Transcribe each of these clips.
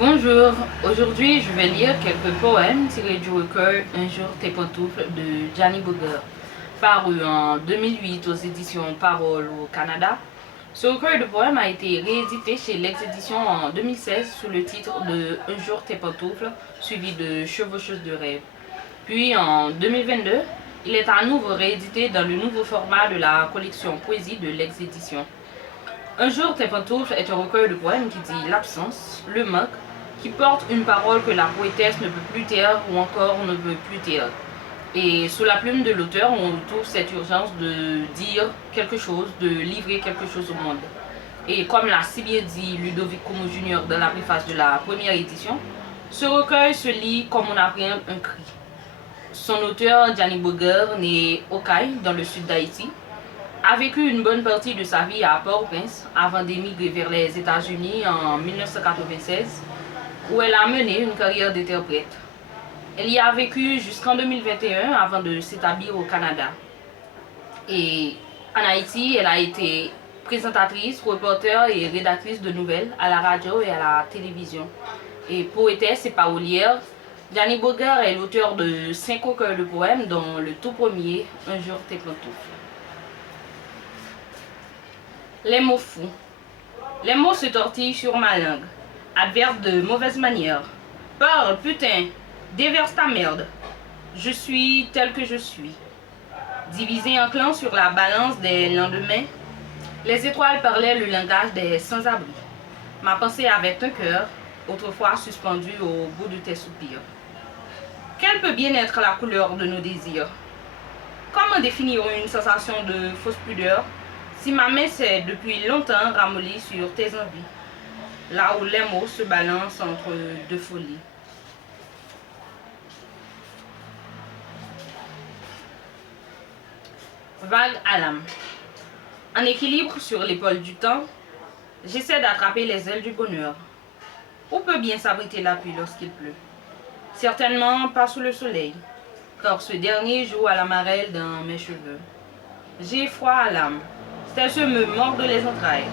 Bonjour, aujourd'hui je vais lire quelques poèmes tirés du recueil Un jour tes pantoufles de Gianni Boger, paru en 2008 aux éditions Parole au Canada. Ce recueil de poèmes a été réédité chez Lex Éditions en 2016 sous le titre de Un jour tes pantoufles, suivi de Chevaucheuse de rêve. Puis en 2022, il est à nouveau réédité dans le nouveau format de la collection Poésie de Lex Éditions. Un jour tes pantoufles est un recueil de poèmes qui dit l'absence, le manque, qui porte une parole que la poétesse ne peut plus taire ou encore ne veut plus taire. Et sous la plume de l'auteur, on retrouve cette urgence de dire quelque chose, de livrer quelque chose au monde. Et comme l'a si bien dit Ludovic Como Jr. dans la préface de la première édition, ce recueil se lit comme on appréhende un cri. Son auteur, Gianni Boger, né au Caille, dans le sud d'Haïti, a vécu une bonne partie de sa vie à Port-au-Prince avant d'émigrer vers les États-Unis en 1996, où elle a mené une carrière d'interprète. Elle y a vécu jusqu'en 2021 avant de s'établir au Canada. Et en Haïti, elle a été présentatrice, reporter et rédactrice de nouvelles à la radio et à la télévision. Et poétesse et parolière, Gianni Boger est l'auteur de 5 recueils de poèmes, dont le tout premier, Un jour tes pantoufles. Les mots fous. Les mots se tortillent sur ma langue. Adverbe de mauvaise manière. Parle, putain, déverse ta merde. Je suis tel que je suis. Divisé en clans sur la balance des lendemains, les étoiles parlaient le langage des sans-abri. Ma pensée avait un cœur, autrefois suspendu au bout de tes soupirs. Quelle peut bien être la couleur de nos désirs? Comment définir une sensation de fausse pudeur si ma main s'est depuis longtemps ramollie sur tes envies, là où les mots se balancent entre deux folies? Vague à l'âme. En équilibre sur l'épaule du temps, j'essaie d'attraper les ailes du bonheur. Où peut bien s'abriter la pluie lorsqu'il pleut? Certainement pas sous le soleil, car ce dernier joue à la marelle dans mes cheveux. J'ai froid à l'âme, ces yeux me mordent les entrailles,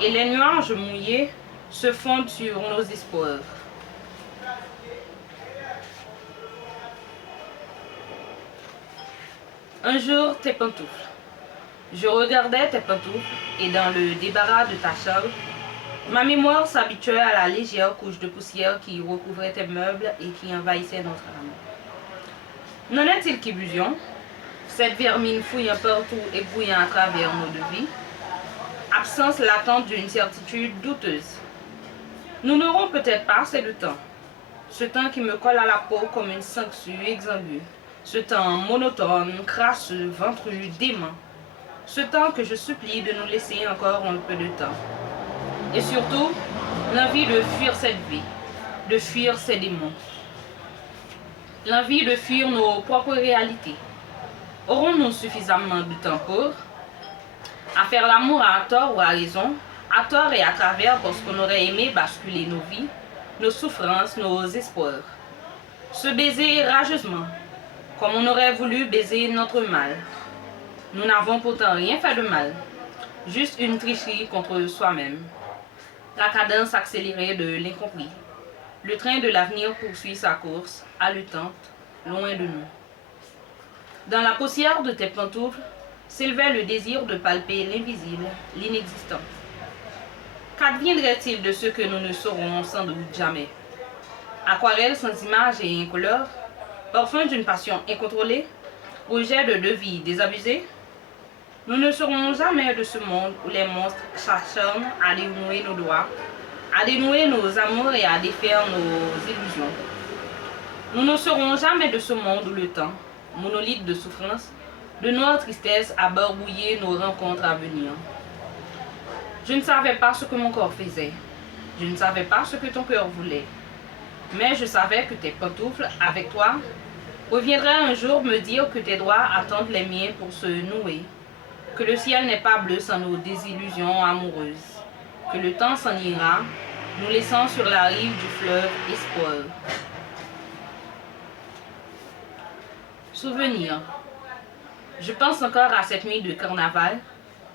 et les nuages mouillés se fondent sur nos espoirs. Un jour, tes pantoufles. Je regardais tes pantoufles, et dans le débarras de ta chambre, ma mémoire s'habituait à la légère couche de poussière qui recouvrait tes meubles et qui envahissait notre âme. N'en est-il qu'illusion, cette vermine fouillant partout et brouillant à travers nos deux vies? Absence latente d'une certitude douteuse. Nous n'aurons peut-être pas assez de temps. Ce temps qui me colle à la peau comme une sangsue exsangue. Ce temps monotone, crasseux, ventru, dément. Ce temps que je supplie de nous laisser encore un peu de temps. Et surtout, l'envie de fuir cette vie, de fuir ces démons. L'envie de fuir nos propres réalités. Aurons-nous suffisamment de temps pour à faire l'amour à tort ou à raison, à tort et à travers parce qu'on aurait aimé basculer nos vies, nos souffrances, nos espoirs. Se baiser rageusement, comme on aurait voulu baiser notre mal. Nous n'avons pourtant rien fait de mal, juste une tricherie contre soi-même. La cadence accélérée de l'incompris. Le train de l'avenir poursuit sa course, haletante, loin de nous. Dans la poussière de tes pantoufles s'élevait le désir de palper l'invisible, l'inexistant. Qu'adviendrait-il de ce que nous ne saurons sans doute jamais? Aquarelle sans image et incolore, parfum d'une passion incontrôlée, rejet de deux vies désabusées? Nous ne serons jamais de ce monde où les monstres s'acharnent à dénouer nos doigts, à dénouer nos amours et à défaire nos illusions. Nous ne serons jamais de ce monde où le temps, monolithe de souffrance, de noire tristesse à barbouiller nos rencontres à venir. Je ne savais pas ce que mon corps faisait. Je ne savais pas ce que ton cœur voulait. Mais je savais que tes pantoufles, avec toi, reviendraient un jour me dire que tes doigts attendent les miens pour se nouer, que le ciel n'est pas bleu sans nos désillusions amoureuses, que le temps s'en ira, nous laissant sur la rive du fleuve espoir. Souvenir. Je pense encore à cette nuit de carnaval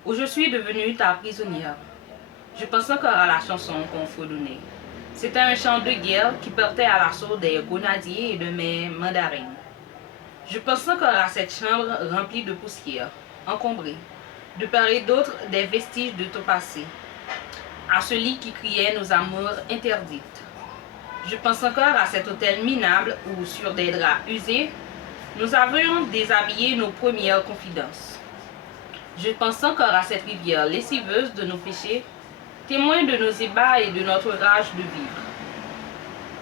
où je suis devenue ta prisonnière. Je pense encore à la chanson qu'on fredonnait. C'était un champ de guerre qui partait à l'assaut des grenadiers et de mes mandarines. Je pense encore à cette chambre remplie de poussière, encombrée, de part et d'autre des vestiges de ton passé, à ce lit qui criait nos amours interdites. Je pense encore à cet hôtel minable où, sur des draps usés, nous avions déshabillé nos premières confidences. Je pense encore à cette rivière lessiveuse de nos péchés, témoin de nos ébats et de notre rage de vivre.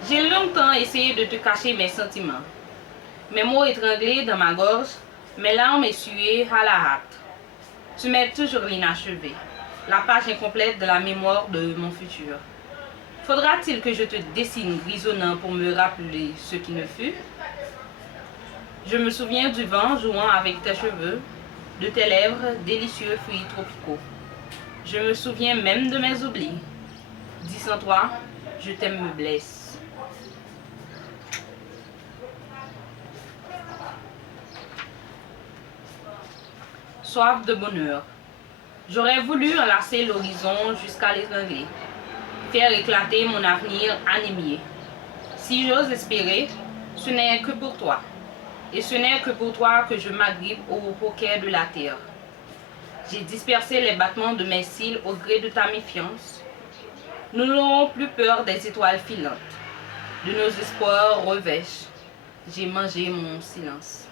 J'ai longtemps essayé de te cacher mes sentiments, mes mots étranglés dans ma gorge, mes larmes essuyées à la hâte. Tu m'es toujours l'inachevé, la page incomplète de la mémoire de mon futur. Faudra-t-il que je te dessine grisonnant pour me rappeler ce qui ne fut? Je me souviens du vent jouant avec tes cheveux, de tes lèvres, délicieux fruits tropicaux. Je me souviens même de mes oublis. Dis sans toi, je t'aime me blesse. Soif de bonheur. J'aurais voulu enlacer l'horizon jusqu'à l'étrangler, faire éclater mon avenir anémié. Si j'ose espérer, ce n'est que pour toi. Et ce n'est que pour toi que je m'agrippe au hoquet de la terre. J'ai dispersé les battements de mes cils au gré de ta méfiance. Nous n'aurons plus peur des étoiles filantes, de nos espoirs revêches. J'ai mangé mon silence.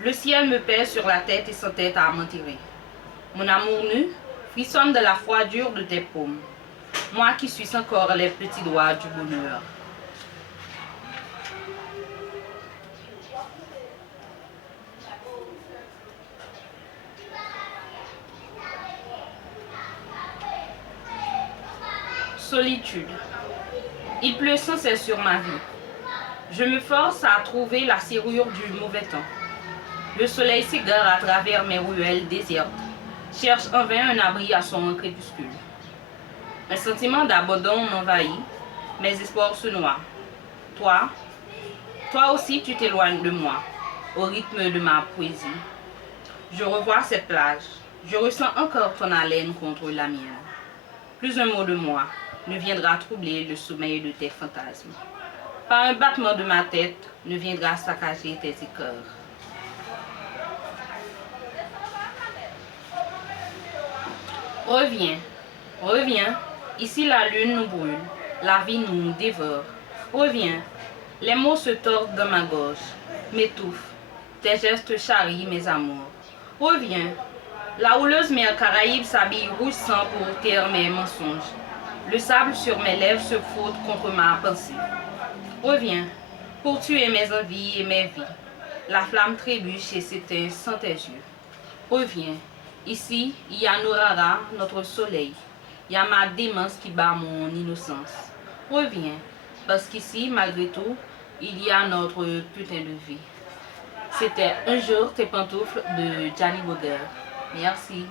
Le ciel me pèse sur la tête et s'entête à m'enterrer. Mon amour nu frissonne de la froidure de tes paumes. Moi qui suis encore les petits doigts du bonheur. Solitude. Il pleut sans cesse sur ma vie. Je me force à trouver la serrure du mauvais temps. Le soleil s'égare à travers mes ruelles désertes, cherche en vain un abri à son crépuscule. Un sentiment d'abandon m'envahit, mes espoirs se noient. Toi aussi tu t'éloignes de moi, au rythme de ma poésie. Je revois cette plage, je ressens encore ton haleine contre la mienne. Plus un mot de moi ne viendra troubler le sommeil de tes fantasmes. Pas un battement de ma tête ne viendra saccager tes écœurs. Reviens, reviens, ici la lune nous brûle, la vie nous dévore. Reviens, les mots se tordent dans ma gorge, m'étouffent, tes gestes charrient mes amours. Reviens, la houleuse mer Caraïbe s'habille rouge sang pour taire mes mensonges. Le sable sur mes lèvres se frotte contre ma pensée. Reviens, pour tuer mes envies et mes vies. La flamme trébuche et s'éteint sans tes yeux. Reviens, ici, il y a Norara, notre soleil. Il y a ma démence qui bat mon innocence. Reviens, parce qu'ici, malgré tout, il y a notre putain de vie. C'était Un jour tes pantoufles de Gianni Bogart. Merci.